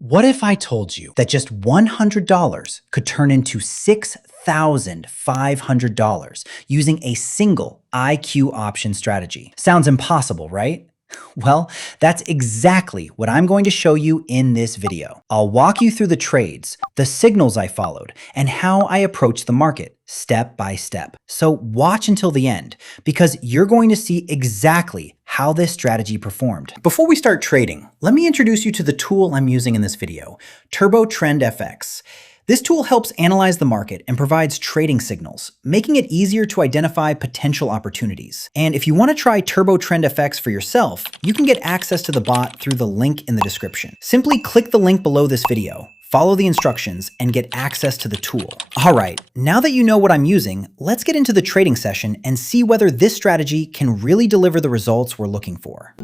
What if I told you that just $100 could turn into $6,500 using a single IQ option strategy? Sounds impossible, right? Well, that's exactly what I'm going to show you in this video. I'll walk you through the trades, the signals I followed, and how I approached the market step by step. So watch until the end because you're going to see exactly how this strategy performed. Before we start trading, let me introduce you to the tool I'm using in this video, Turbo Trend FX. This tool helps analyze the market and provides trading signals, making it easier to identify potential opportunities. And if you want to try Turbo Trend FX for yourself, you can get access to the bot through the link in the description. Simply click the link below this video, follow the instructions, and get access to the tool. All right, now that you know what I'm using, let's get into the trading session and see whether this strategy can really deliver the results we're looking for.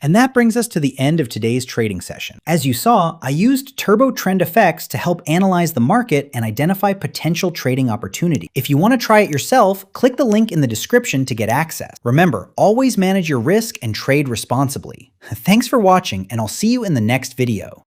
And that brings us to the end of today's trading session. As you saw, I used Turbo Trend FX to help analyze the market and identify potential trading opportunities. If you want to try it yourself, click the link in the description to get access. Remember, always manage your risk and trade responsibly. Thanks for watching, and I'll see you in the next video.